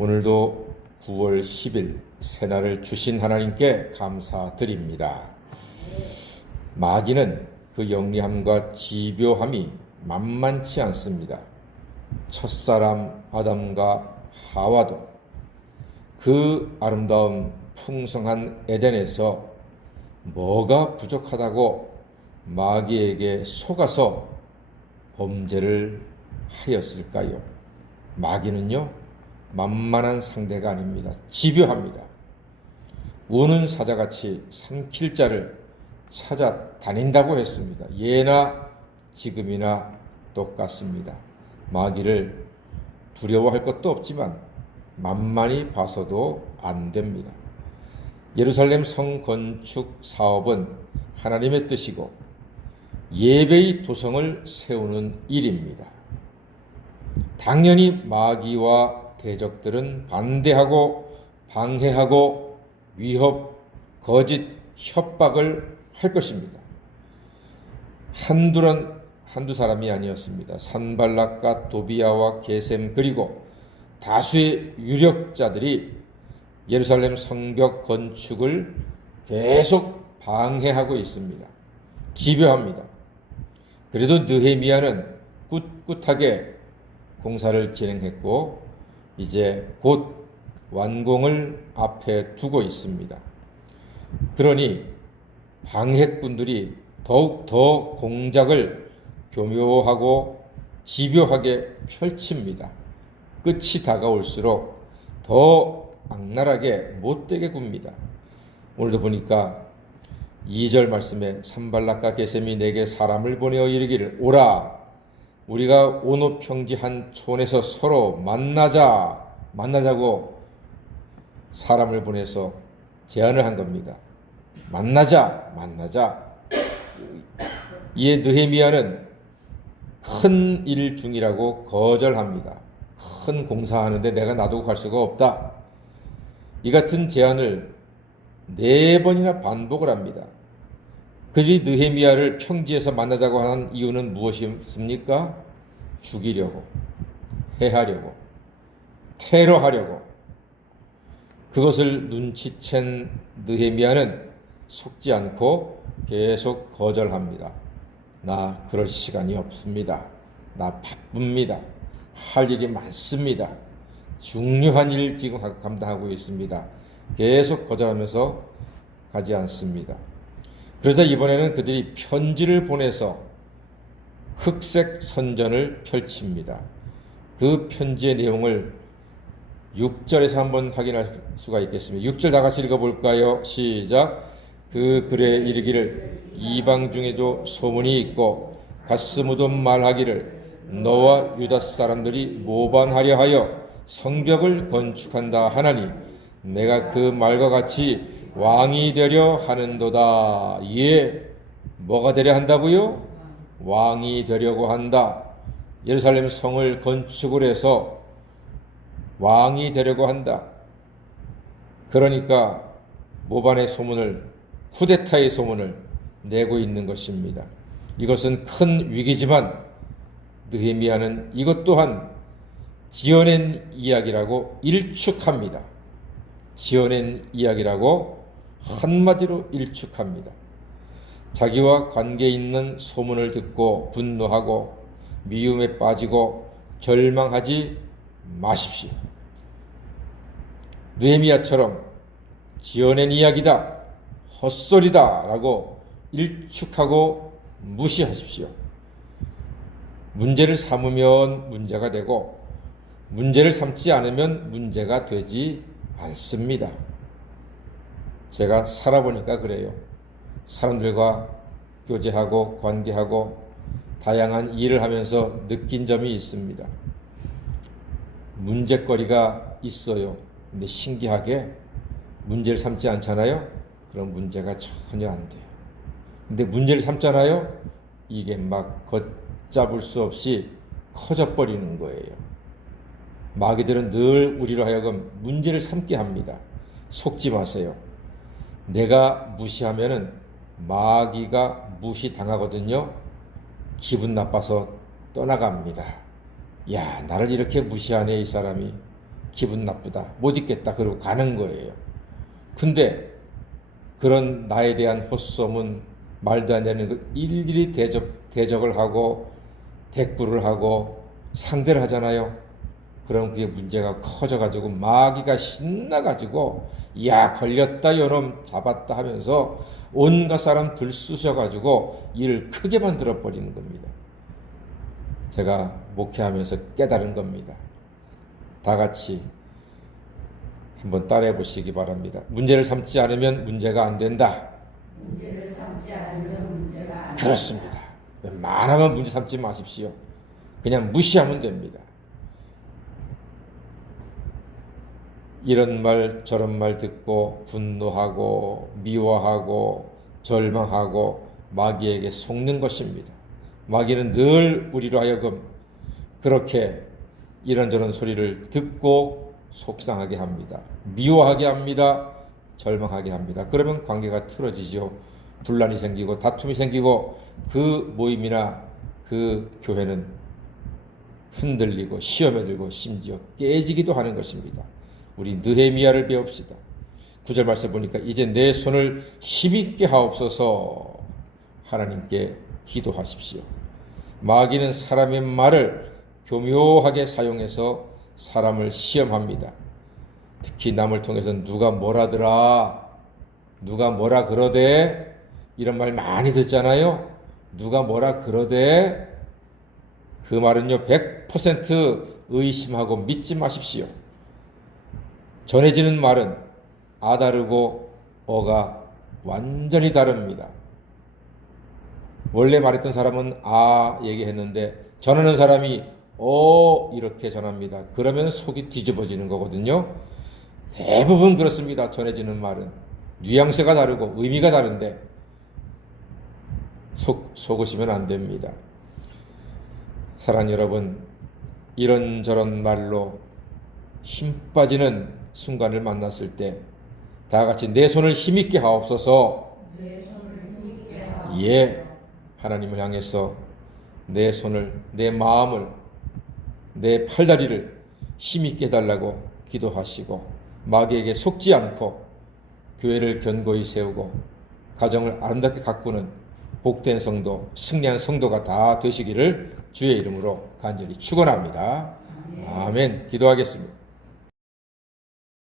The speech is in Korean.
오늘도 9월 10일 새날을 주신 하나님께 감사드립니다. 마귀는 그 영리함과 집요함이 만만치 않습니다. 첫사람 아담과 하와도 그 아름다운 풍성한 에덴에서 뭐가 부족하다고 마귀에게 속아서 범죄를 하였을까요? 마귀는요, 만만한 상대가 아닙니다. 집요합니다. 우는 사자같이 삼킬 자를 찾아다닌다고 했습니다. 예나 지금이나 똑같습니다. 마귀를 두려워할 것도 없지만 만만히 봐서도 안 됩니다. 예루살렘 성 건축 사업은 하나님의 뜻이고 예배의 도성을 세우는 일입니다. 당연히 마귀와 대적들은 반대하고 방해하고 위협, 거짓, 협박을 할 것입니다. 한두 사람이 아니었습니다. 산발락과 도비아와 게셈 그리고 다수의 유력자들이 예루살렘 성벽 건축을 계속 방해하고 있습니다. 집요합니다. 그래도 느헤미야는 꿋꿋하게 공사를 진행했고 이제 곧 완공을 앞에 두고 있습니다. 그러니 방해꾼들이 더욱더 공작을 교묘하고 집요하게 펼칩니다. 끝이 다가올수록 더 악랄하게 못되게 굽니다. 오늘도 보니까 2절 말씀에 산발락과 게셈이 내게 사람을 보내어 이르기를 오라 우리가 온옷 평지한 촌에서 서로 만나자고 사람을 보내서 제안을 한 겁니다. 만나자. 이에 느헤미야는 큰 일 중이라고 거절합니다. 큰 공사하는데 내가 놔두고 갈 수가 없다. 이 같은 제안을 4번이나 반복을 합니다. 그들이 느헤미야를 평지에서 만나자고 하는 이유는 무엇이었습니까? 죽이려고, 해하려고, 테러하려고. 그것을 눈치챈 느헤미야는 속지 않고 계속 거절합니다. 나 그럴 시간이 없습니다. 나 바쁩니다. 할 일이 많습니다. 중요한 일 지금 감당하고 있습니다. 계속 거절하면서 가지 않습니다. 그러자 이번에는 그들이 편지를 보내서 흑색 선전을 펼칩니다. 그 편지의 내용을 6절에서 한번 확인할 수가 있겠습니다. 6절 다 같이 읽어볼까요? 시작. 그 글에 이르기를 이방 중에도 소문이 있고 가스 묻은 말하기를 너와 유다 사람들이 모반하려 하여 성벽을 건축한다 하나니 내가 그 말과 같이 왕이 되려 하는도다. 예, 뭐가 되려 한다고요? 왕이 되려고 한다. 예루살렘 성을 건축을 해서 왕이 되려고 한다. 그러니까 모반의 소문을, 쿠데타의 소문을 내고 있는 것입니다. 이것은 큰 위기지만 느헤미야는 이것 또한 지어낸 이야기라고 일축합니다. 지어낸 이야기라고 한마디로 일축합니다. 자기와 관계 있는 소문을 듣고 분노하고 미움에 빠지고 절망하지 마십시오. 느헤미야처럼 지어낸 이야기다, 헛소리다 라고 일축하고 무시하십시오. 문제를 삼으면 문제가 되고 문제를 삼지 않으면 문제가 되지 않습니다. 제가 살아보니까 그래요. 사람들과 교제하고 관계하고 다양한 일을 하면서 느낀 점이 있습니다. 문제거리가 있어요. 근데 신기하게 문제를 삼지 않잖아요. 그럼 문제가 전혀 안 돼요. 근데 문제를 삼잖아요. 이게 막 걷잡을 수 없이 커져버리는 거예요. 마귀들은 늘 우리로 하여금 문제를 삼게 합니다. 속지 마세요. 내가 무시하면은 마귀가 무시당하거든요. 기분 나빠서 떠나갑니다. 야, 나를 이렇게 무시하네 이 사람이. 기분 나쁘다, 못 있겠다 그러고 가는 거예요. 근데 그런 나에 대한 헛소문, 말도 안 되는 거 일일이 대적을 하고 대꾸를 하고 상대를 하잖아요. 그럼 그게 문제가 커져가지고 마귀가 신나가지고 야 걸렸다 요놈 잡았다 하면서 온갖 사람 들쑤셔가지고 일을 크게 만들어 버리는 겁니다. 제가 목회하면서 깨달은 겁니다. 다 같이 한번 따라해 보시기 바랍니다. 문제를 삼지 않으면 문제가 안 된다. 문제를 삼지 않으면 문제가 안 된다. 그렇습니다. 웬만하면 문제 삼지 마십시오. 그냥 무시하면 됩니다. 이런 말 저런 말 듣고 분노하고 미워하고 절망하고 마귀에게 속는 것입니다. 마귀는 늘 우리로 하여금 그렇게 이런저런 소리를 듣고 속상하게 합니다. 미워하게 합니다. 절망하게 합니다. 그러면 관계가 틀어지죠. 분란이 생기고 다툼이 생기고 그 모임이나 그 교회는 흔들리고 시험에 들고 심지어 깨지기도 하는 것입니다. 우리 느헤미야를 배웁시다. 9절 말씀 보니까 이제 내 손을 힘있게 하옵소서 하나님께 기도하십시오. 마귀는 사람의 말을 교묘하게 사용해서 사람을 시험합니다. 특히 남을 통해서 누가 뭐라더라, 누가 뭐라 그러대, 이런 말 많이 듣잖아요. 누가 뭐라 그러대, 그 말은요 100% 의심하고 믿지 마십시오. 전해지는 말은 아 다르고 어가 완전히 다릅니다. 원래 말했던 사람은 아 얘기했는데 전하는 사람이 이렇게 전합니다. 그러면 속이 뒤집어지는 거거든요. 대부분 그렇습니다. 전해지는 말은 뉘앙스가 다르고 의미가 다른데 속으시면 안 됩니다. 사랑하는 여러분, 이런저런 말로 힘 빠지는 순간을 만났을 때 다 같이 내 손을 힘있게 하옵소서. 내 손을 힘있게 하옵소서. 예, 하나님을 향해서 내 손을, 내 마음을, 내 팔다리를 힘있게 해달라고 기도하시고 마귀에게 속지 않고 교회를 견고히 세우고 가정을 아름답게 가꾸는 복된 성도, 승리한 성도가 다 되시기를 주의 이름으로 간절히 축원합니다. 아멘. 기도하겠습니다.